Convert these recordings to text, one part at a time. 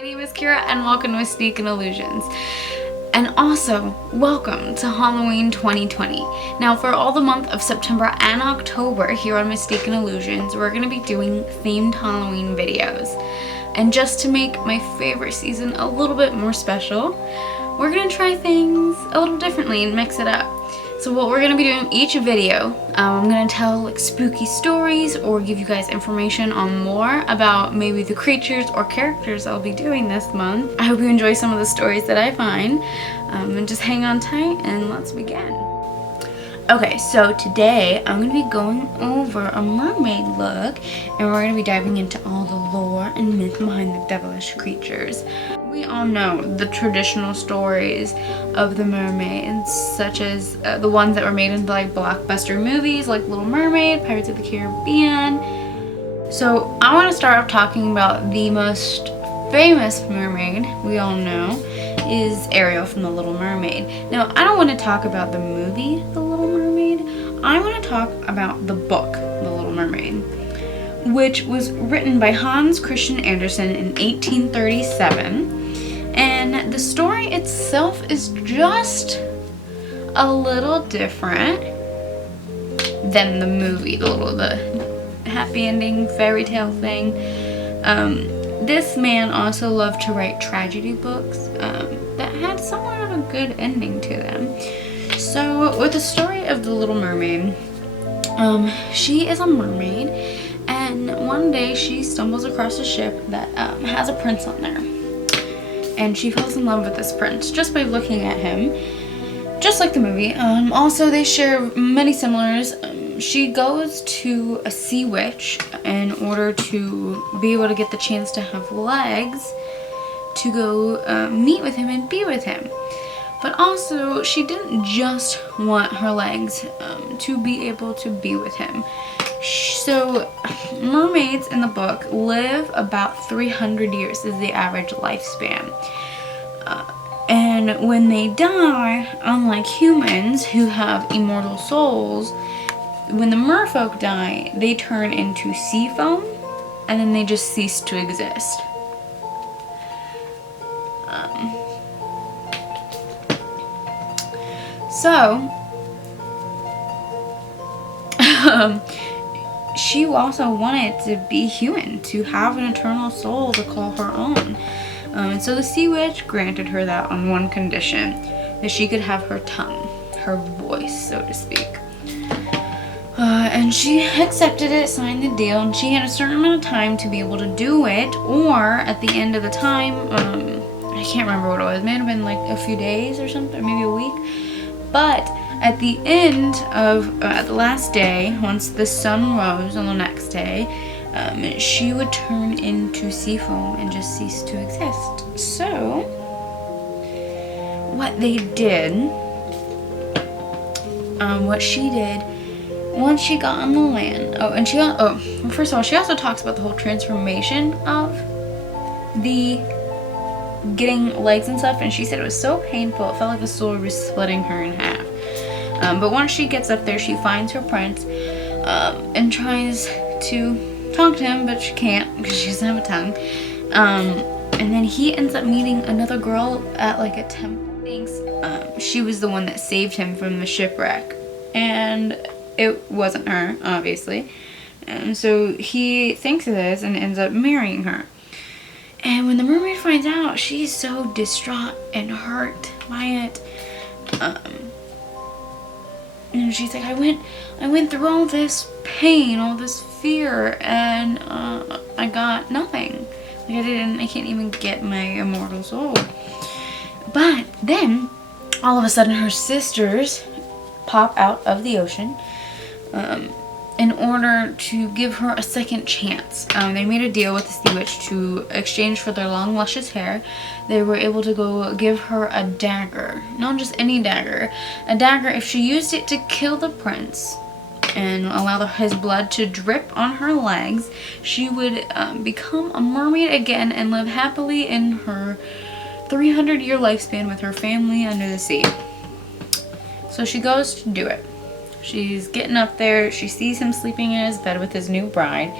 My name is Kira and welcome to Mystique and Illusions. And also, welcome to Halloween 2020. Now for all the month of September and October here on Mystique and Illusions, we're going to be doing themed Halloween videos. And just to make my favorite season a little bit more special, we're going to try things a little differently and mix it up. So what we're going to be doing each video, I'm going to tell like spooky stories or give you guys information on more about maybe the creatures or characters I'll be doing this month. I hope you enjoy some of the stories that I find, and just hang on tight and let's begin. Okay, so today I'm going to be going over a mermaid look, and we're going to be diving into all the lore and myth behind the devilish creatures. We all know the traditional stories of the mermaids, such as the ones that were made into like blockbuster movies like Little Mermaid, Pirates of the Caribbean. So I want to start off talking about the most famous mermaid we all know is Ariel from The Little Mermaid. Now I don't want to talk about the movie The Little Mermaid, I want to talk about the book The Little Mermaid, which was written by Hans Christian Andersen in 1837. And the story itself is just a little different than the movie, the happy ending fairy tale thing. This man also loved to write tragedy books that had somewhat of a good ending to them. So with the story of the Little Mermaid, she is a mermaid, and one day she stumbles across a ship that has a prince on there. And she falls in love with this prince just by looking at him, just like the movie. Also, they share many similars. She goes to a sea witch in order to be able to get the chance to have legs to go meet with him and be with him. But also, she didn't just want her legs to be able to be with him. So, mermaids in the book live about 300 years is the average lifespan. And when they die, unlike humans who have immortal souls, when the merfolk die, they turn into sea foam and then they just cease to exist. She also wanted to be human, to have an eternal soul to call her own. And so the sea witch granted her that on one condition, that she could have her tongue, her voice, so to speak. And she accepted it, signed the deal, and she had a certain amount of time to be able to do it, or at the end of the time, I can't remember what it was, it may have been like a few days or something, or maybe a week, but at the end of, the last day, once the sun rose on the next day, she would turn into sea foam and just cease to exist. So, what they did, what she did, once she got on the land, first of all, she also talks about the whole transformation of the getting legs and stuff, and she said it was so painful, it felt like the sword was splitting her in half. But once she gets up there, she finds her prince and tries to talk to him, but she can't because she doesn't have a tongue. And then he ends up meeting another girl at like a temple. Thinks she was the one that saved him from the shipwreck, and it wasn't her, obviously. And so he thinks of this and ends up marrying her. And when the mermaid finds out, she's so distraught and hurt by it. And she's like, I went through all this pain, all this fear, and I got nothing. Like I can't even get my immortal soul. But then, all of a sudden, her sisters pop out of the ocean in order to give her a second chance. They made a deal with the sea witch to exchange for their long, luscious hair. They were able to go give her a dagger. Not just any dagger. A dagger, if she used it to kill the prince and allow his blood to drip on her legs, she would become a mermaid again and live happily in her 300-year lifespan with her family under the sea. So she goes to do it. She's getting up there. She sees him sleeping in his bed with his new bride.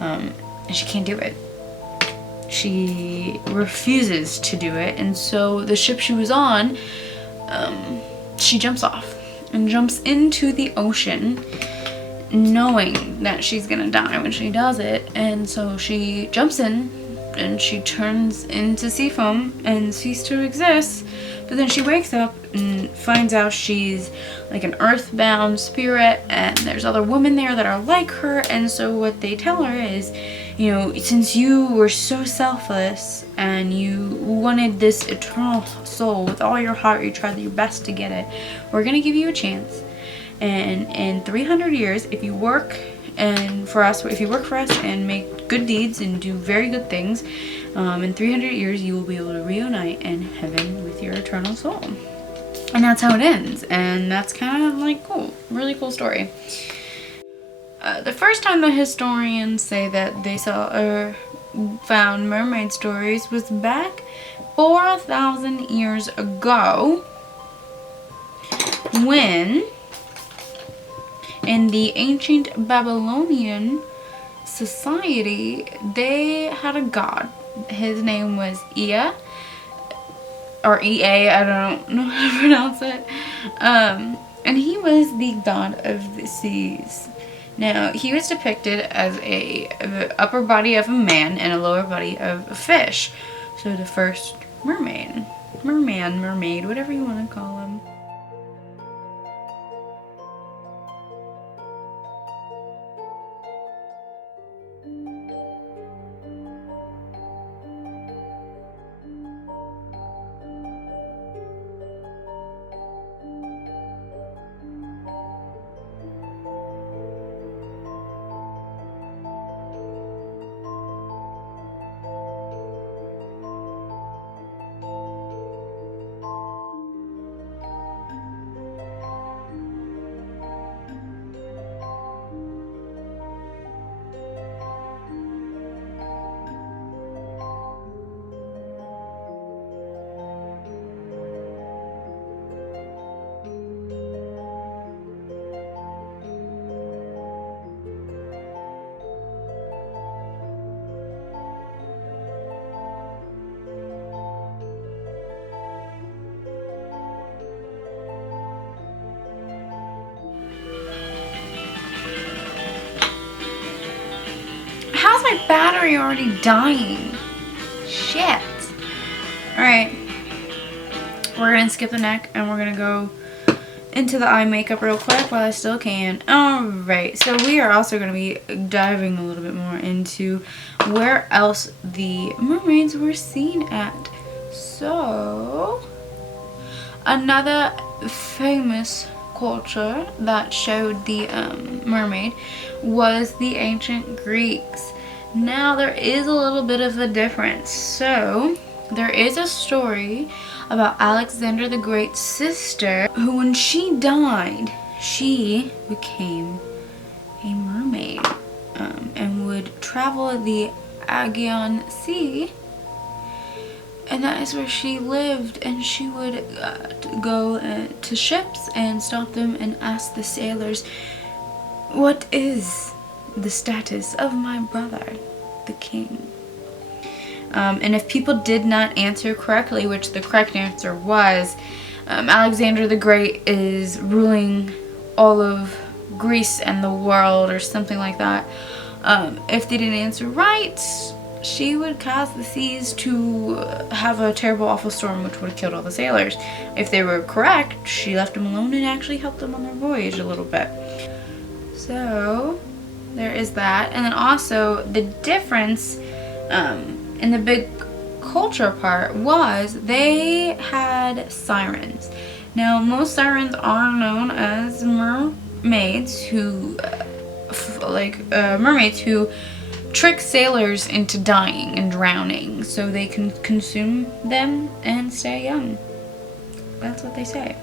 And she can't do it. she refuses to do it, and so the ship she was on, she jumps off and jumps into the ocean, knowing that she's gonna die when she does it. And so she jumps in and she turns into sea foam and ceases to exist. But then she wakes up and finds out she's like an earthbound spirit, and there's other women there that are like her. And so what they tell her is, you know, since you were so selfless and you wanted this eternal soul with all your heart, you tried your best to get it, we're gonna give you a chance. And in 300 years, if you work for us and make good deeds and do very good things, in 300 years you will be able to reunite in heaven with your eternal soul. And that's how it ends. And that's kind of like cool, really cool story. The first time the historians say that they saw or found mermaid stories was back 4,000 years ago, when in the ancient Babylonian society, they had a god. His name was Ea, or Ea, I don't know how to pronounce it. And he was the god of the seas. Now, he was depicted as a upper body of a man and a lower body of a fish. So the first mermaid, mermaid, whatever you want to call him. How's my battery already dying? Shit. Alright. We're gonna skip the neck and we're gonna go into the eye makeup real quick while I still can. Alright, so we are also gonna be diving a little bit more into where else the mermaids were seen at. So, another famous culture that showed the mermaid was the ancient Greeks. Now there is a little bit of a difference. So there is a story about Alexander the Great's sister, who when she died, she became a mermaid, and would travel the Aegean Sea. And that is where she lived, and she would go to ships and stop them and ask the sailors, what is the status of my brother, the king? And if people did not answer correctly, which the correct answer was, Alexander the Great is ruling all of Greece and the world or something like that. If they didn't answer right, she would cause the seas to have a terrible, awful storm which would have killed all the sailors. If they were correct, she left them alone and actually helped them on their voyage a little bit. So there is that. And then also the difference in the big culture part was they had sirens. Now most sirens are known as mermaids who mermaids who trick sailors into dying and drowning so they can consume them and stay young. That's what they say.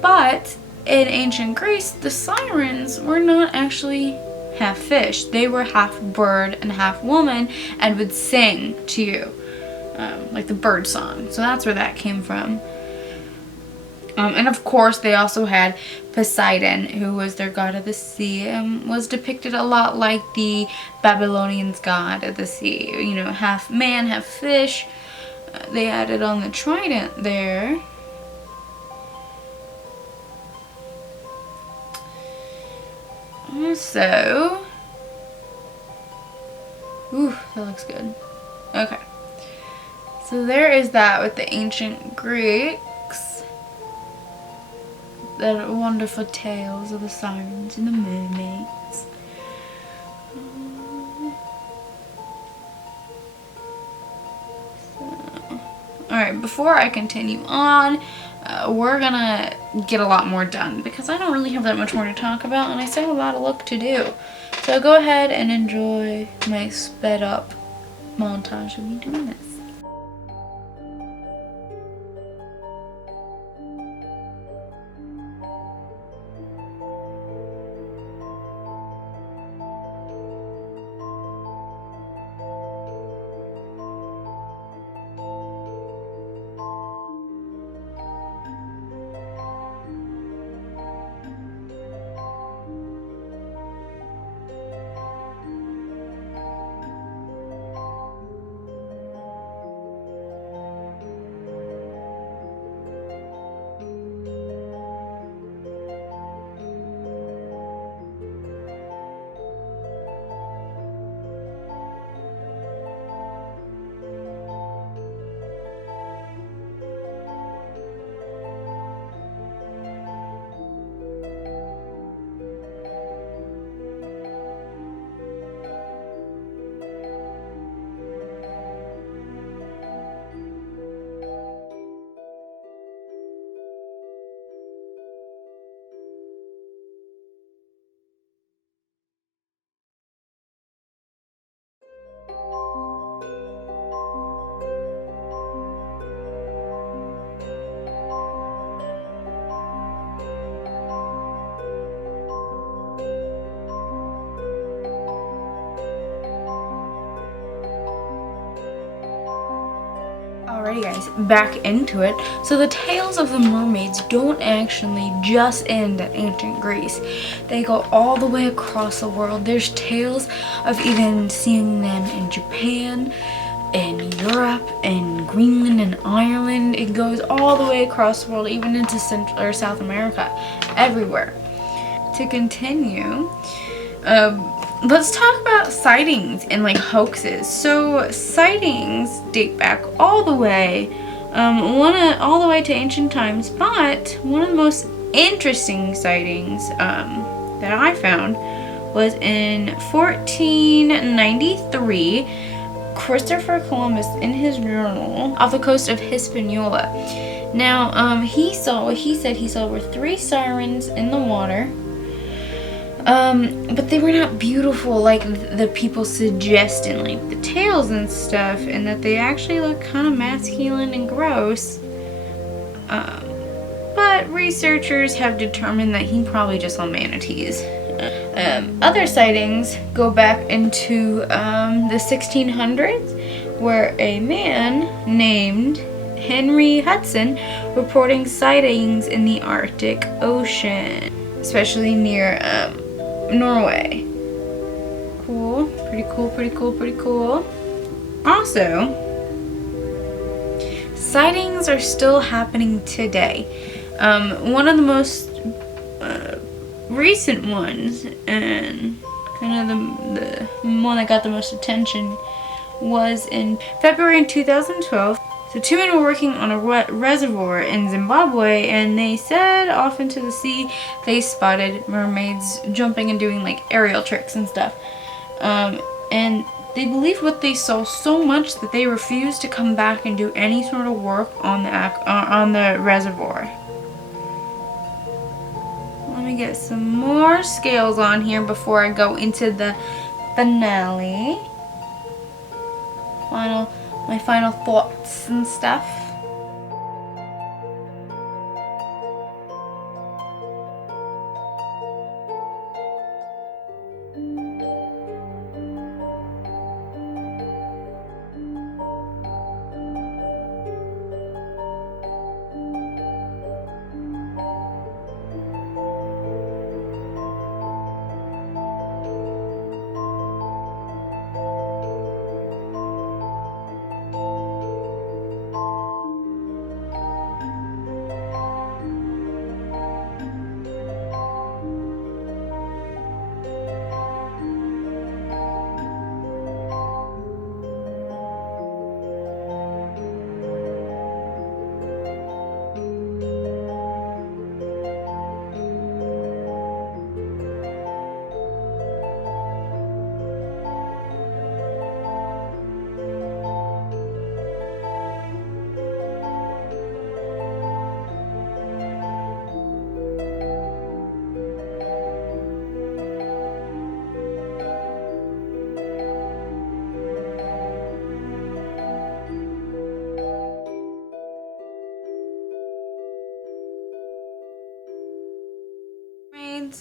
But in ancient Greece, the sirens were not actually half fish. They were half bird and half woman and would sing to you, like the bird song. So that's where that came from. And of course, they also had Poseidon, who was their god of the sea, and was depicted a lot like the Babylonians' god of the sea. You know, half man, half fish. They added on the trident there. So, ooh, that looks good. Okay. So there is that with the ancient Greeks. The wonderful tales of the sirens and the mermaids. Alright, before I continue on, we're gonna get a lot more done because I don't really have that much more to talk about and I still have a lot of work to do. So go ahead and enjoy my sped up montage of me doing this. Alrighty guys, back into it. So the tales of the mermaids don't actually just end at ancient Greece. They go all the way across the world. There's tales of even seeing them in Japan, in Europe, in Greenland, and Ireland. It goes all the way across the world, even into Central or South America, everywhere. To continue, let's talk about sightings and like hoaxes. So sightings date back all the way, all the way to ancient times. But one of the most interesting sightings that I found was in 1493. Christopher Columbus, in his journal, off the coast of Hispaniola. Now, he said he saw were 3 sirens in the water. But they were not beautiful like the people suggest in like the tales and stuff, and that they actually look kind of masculine and gross. But researchers have determined that he probably just saw manatees. Other sightings go back into the 1600s, where a man named Henry Hudson reporting sightings in the Arctic Ocean, especially near Norway. Cool. Pretty cool, pretty cool, pretty cool. Also, sightings are still happening today. One of the most recent ones, and kind of the one that got the most attention, was in February in 2012. So 2 men were working on a reservoir in Zimbabwe, and they said off into the sea they spotted mermaids jumping and doing like aerial tricks and stuff. And they believed what they saw so much that they refused to come back and do any sort of work on the reservoir. Let me get some more scales on here before I go into the finale. My final thoughts and stuff.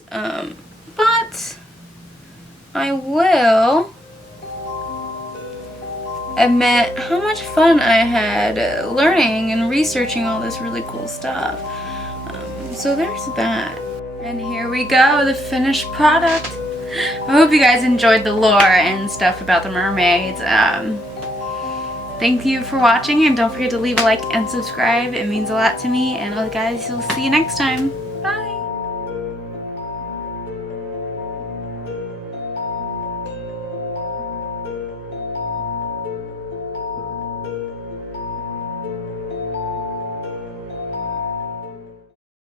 illusions. But I will admit how much fun I had learning and researching all this really cool stuff. So there's that. And here we go, the finished product. I hope you guys enjoyed the lore and stuff about the mermaids. Thank you for watching, and don't forget to leave a like and subscribe. It means a lot to me, and guys, we'll see you next time.